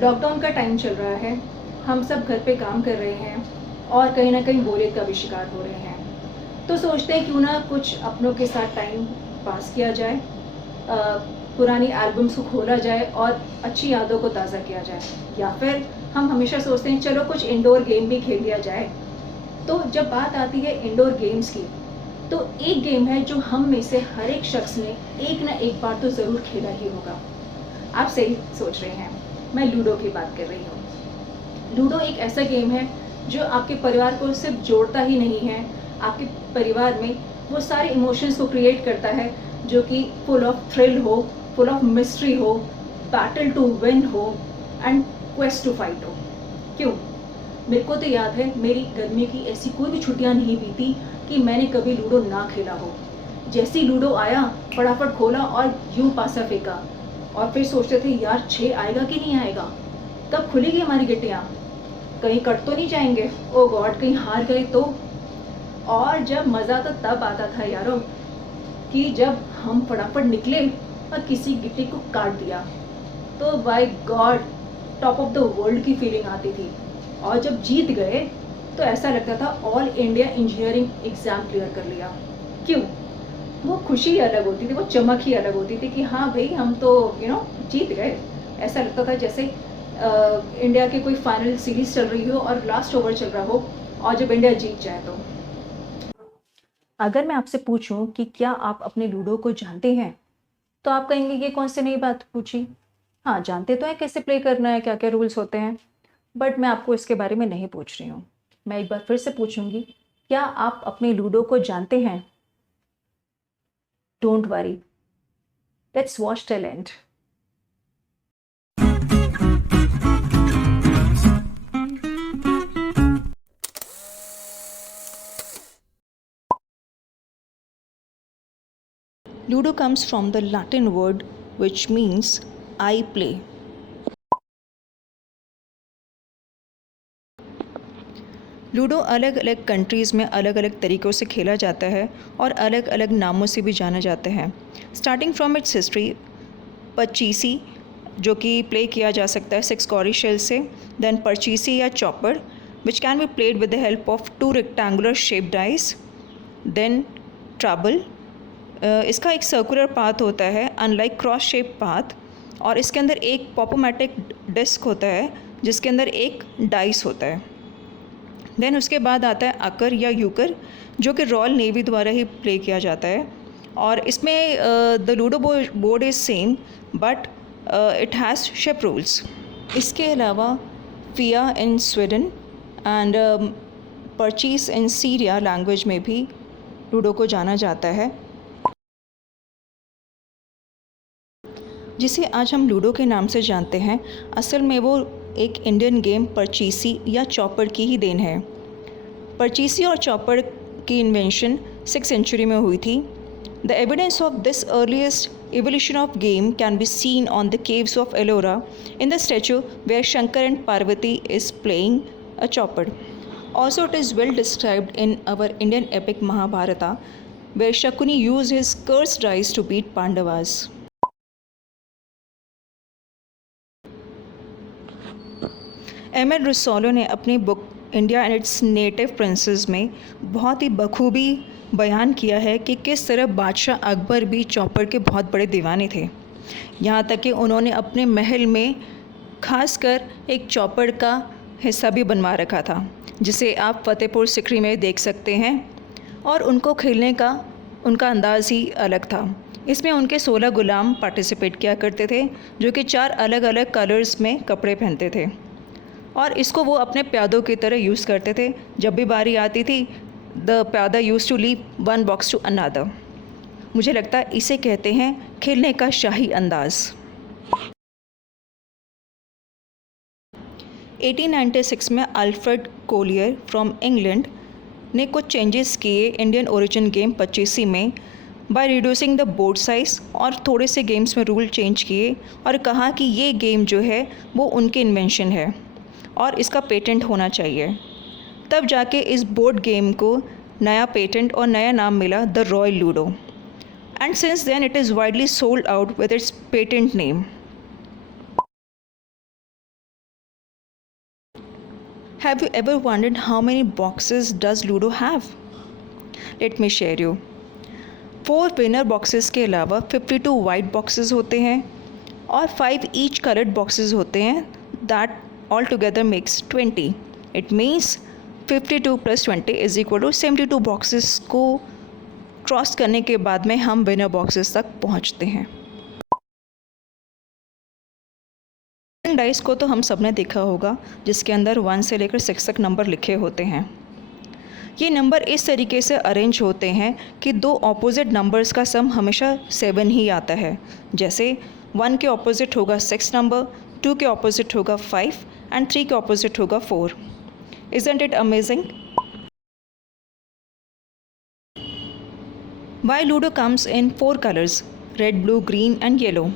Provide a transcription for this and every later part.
Lockdown का time चल रहा है, हम सब घर पे काम कर रहे हैं और कहीं न कहीं बोरियत का भी शिकार हो रहे हैं। तो सोचते हैं क्यों ना कुछ अपनों के साथ टाइम पास किया जाए, पुरानी एल्बम्स को खोला जाए और अच्छी यादों को ताज़ा किया जाए। या फिर हम हमेशा सोचते हैं चलो कुछ इंडोर गेम भी खेल लिया जाए। तो जब बात आती है इंडोर गेम्स की, तो एक गेम है जो हम में से हर एक शख्स ने एक ना एक बार तो ज़रूर खेला ही होगा। आप सही सोच रहे हैं, मैं लूडो की बात कर रही हूँ। लूडो एक ऐसा गेम है जो आपके परिवार को सिर्फ जोड़ता ही नहीं है, आपके परिवार में वो सारे इमोशंस को क्रिएट करता है जो कि फुल ऑफ थ्रिल हो, फुल ऑफ मिस्ट्री हो, बैटल टू विन हो एंड क्वेस्ट टू फाइट हो। क्यों? मेरे को तो याद है मेरी गर्मी की ऐसी कोई भी छुट्टियां नहीं बीती कि मैंने कभी लूडो ना खेला हो। जैसे ही लूडो आया फटाफट खोला और यूं पासा फेंका और फिर सोचते थे यार 6 आएगा कि नहीं आएगा, कब खुलेगी हमारी गिट्टियाँ, कहीं कट तो नहीं जाएंगे, ओ गॉड कहीं हार गए तो। और जब मज़ा तो तब आता था यारों कि जब हम फटाफट निकले और किसी गिट्टी को काट दिया, तो by God top of the world की फीलिंग आती थी। और जब जीत गए तो ऐसा लगता था all India engineering exam clear कर लिया। क्यों? वो खुशी ही अलग होती थी, वो चमक ही अलग होती थी कि हाँ भाई हम तो जीत गए। ऐसा लगता था जैसे इंडिया की कोई फाइनल सीरीज चल रही हो और लास्ट ओवर चल रहा हो और जब इंडिया जीत जाए तो। अगर मैं आपसे पूछूं कि क्या आप अपने लूडो को जानते हैं, तो आप कहेंगे ये कौन सी नई बात पूछी। हाँ, जानते तो हैं कैसे प्ले करना है, क्या क्या रूल्स होते हैं, बट मैं आपको इसके बारे में नहीं पूछ रही हूँ। मैं एक बार फिर से पूछूंगी, क्या आप अपने लूडो को जानते हैं? Don't worry, let's watch till and. Ludo comes from the Latin word which means I play. Ludo अलग अलग कंट्रीज़ में अलग अलग तरीक़ों से खेला जाता है और अलग अलग नामों से भी जाना जाता है। Starting from its history, Pachisi जो कि प्ले किया जा सकता है 6 कॉरी शेल से, देन परचीसी या Chaupar which can be played with the help of 2 rectangular shape dice, then trouble. इसका एक सर्कुलर पाथ होता है अनलाइक क्रॉस शेप पाथ, और इसके अंदर एक पॉपोमेटिक डिस्क होता है जिसके अंदर एक डाइस होता है। देन उसके बाद आता है अकर या यूकर जो कि रॉयल नेवी द्वारा ही प्ले किया जाता है, और इसमें the ludo board is same but it has ship rules. इसके अलावा Fia in Sweden and parcheesi in Syria language में भी लूडो को जाना जाता है, जिसे आज हम लूडो के नाम से जानते हैं। असल में वो एक इंडियन गेम परचीसी या चॉपर की ही देन है। परचीसी और चॉपर की इन्वेंशन 6th सेंचुरी में हुई थी। The evidence of this earliest evolution of game can be seen on the caves of Ellora in the statue where Shankar and Parvati is playing a chopper. Also, it is well described in our Indian epic Mahabharata, where Shakuni used his cursed dice to beat Pandavas. M L. रुसोलो ने अपनी book India and its native princes में बहुत ही बखूबी बयान किया है कि किस तरह बादशाह अकबर भी चॉपर के बहुत बड़े दीवाने थे। यहाँ तक कि उन्होंने अपने महल में खासकर एक चॉपर का हिस्सा भी बनवा रखा था, जिसे आप फतेहपुर सिकरी में देख सकते हैं, और उनको खेलने का उनका अंदाज़ ही अलग था। इसमें उनके 16 गुलाम पार्टिसिपेट किया करते थे जो कि 4 अलग अलग कलर्स में कपड़े पहनते थे, और इसको वो अपने प्यादों की तरह यूज़ करते थे। जब भी बारी आती थी द प्यादा use to leave one box to another. मुझे लगता है इसे कहते हैं खेलने का शाही अंदाज़। 1896 में अल्फ्रेड कोलियर फ्रॉम इंग्लैंड ने कुछ चेंजेस किए इंडियन ओरिजिन गेम पचीसी में by reducing the board size, और थोड़े से गेम्स में रूल चेंज किए और कहा कि ये गेम जो है वो उनकी इन्वेंशन है और इसका पेटेंट होना चाहिए। तब जाके इस बोर्ड गेम को नया पेटेंट और नया नाम मिला the Royal Ludo, and since then it is widely sold out with its patent name. Have you ever wondered how many boxes does Ludo have? Let me share you. 4 winner boxes के अलावा 52 white boxes होते हैं और 5 each colored boxes होते हैं. That altogether makes 20. It means 52 plus 20 is equal to 72 boxes को cross करने के बाद में हम विनर बॉक्सेस तक पहुंचते हैं. डाइस को तो हम सब ने देखा होगा, जिसके अंदर 1 से लेकर 6 तक नंबर लिखे होते हैं. ये नंबर इस तरीके से अरेंज होते हैं कि दो ऑपोजिट नंबर्स का सम हमेशा 7 ही आता है. जैसे 1 के ऑपोजिट होगा 6 नंबर, 2 के ऑपोजिट होगा 5 एंड 3 के ऑपोजिट होगा 4. Isn't it amazing? Why Ludo comes in 4 colors, red, blue, green and yellow?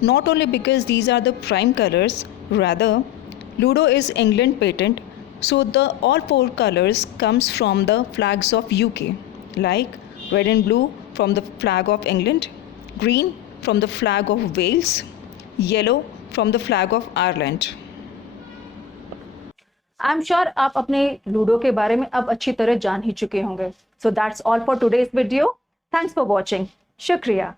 Not only because these are the prime colors, rather Ludo is England patent, so the all 4 colors comes from the flags of UK, like red and blue from the flag of England, green from the flag of Wales, yellow from the flag of Ireland. I am sure आप अपने ludo के बारे में अब अच्छी तरह जान ही चुके होंगे. So that's all for today's video. Thanks for watching. शुक्रिया.